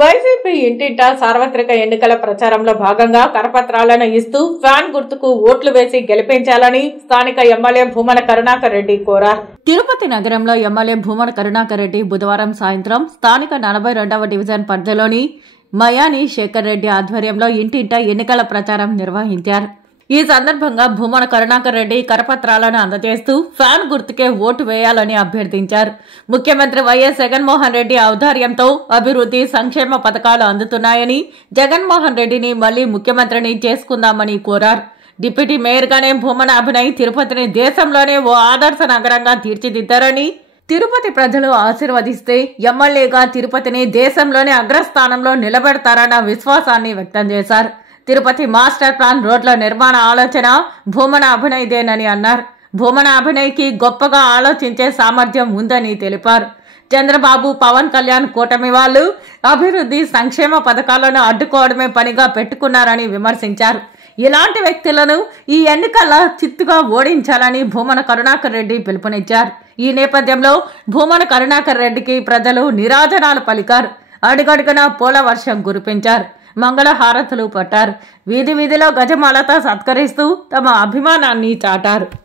YCP ఇంటింటా సార్వత్రిక ఎన్నికల ప్రచారంలో భాగంగా కరపత్రాలను ఇస్తూ ఫ్యాన్ గుర్తుకు ఓట్లు వేసి గెలిపించాలని స్థానిక ఎమ్మెల్యే భూమన కరుణాకర్ రెడ్డి కోరారు. తిరుపతి నగరంలో ఎమ్మెల్యే భూమన కరుణాకర్ రెడ్డి బుధవారం సాయంత్రం స్థానిక 42వ డివిజన్ పరిధిలోని మయాని శేఖర్ రెడ్డి ఆధ్వర్యంలో ఇంటింటా ఎన్నికల ప్రచారం నిర్వహించారు. ఈ సందర్భంగా భూమన కరుణాకర్ రెడ్డి కరపత్రాలను అందజేస్తూ ఫ్యాన్ గుర్తుకే ఓటు వేయాలని అభ్యర్థించారు. ముఖ్యమంత్రి వైఎస్ జగన్మోహన్ రెడ్డి ఔదార్యంతో అభివృద్ధి సంక్షేమ పథకాలు అందుతున్నాయని, జగన్మోహన్ రెడ్డిని మళ్లీ ముఖ్యమంత్రిని చేసుకుందామని కోరారు. డిప్యూటీ మేయర్గానే భూమన అభినయ్ తిరుపతిని దేశంలోనే ఓ ఆదర్శ నగరంగా తీర్చిదిద్దారని, తిరుపతి ప్రజలు ఆశీర్వదిస్తే ఎమ్మెల్యేగా తిరుపతిని దేశంలోనే అగ్రస్థానంలో నిలబెడతారన్న విశ్వాసాన్ని వ్యక్తం చేశారు. తిరుపతి మాస్టర్ ప్లాన్ రోడ్ల నిర్మాణ ఆలోచన భూమన అభినయ్దేనని అన్నారు. భూమన అభినయ్కి గొప్పగా ఆలోచించే సామర్థ్యం ఉందని తెలిపారు. చంద్రబాబు, పవన్ కళ్యాణ్ కూటమి వాళ్ళు అభివృద్ధి సంక్షేమ పథకాలను అడ్డుకోవడమే పనిగా పెట్టుకున్నారని విమర్శించారు. ఇలాంటి వ్యక్తులను ఈ ఎన్నికల్లో చిత్తుగా ఓడించాలని భూమన కరుణాకర్ రెడ్డి పిలుపునిచ్చారు. ఈ నేపథ్యంలో భూమన కరుణాకర్ రెడ్డికి ప్రజలు నీరాజనాలు పలికారు. అడుగడుగునా పూల వర్షం కురిపించారు. మంగళ హారతులు పట్టారు. వీధి వీధిలో గజమాలతో సత్కరిస్తూ తమ అభిమానాన్ని చాటారు.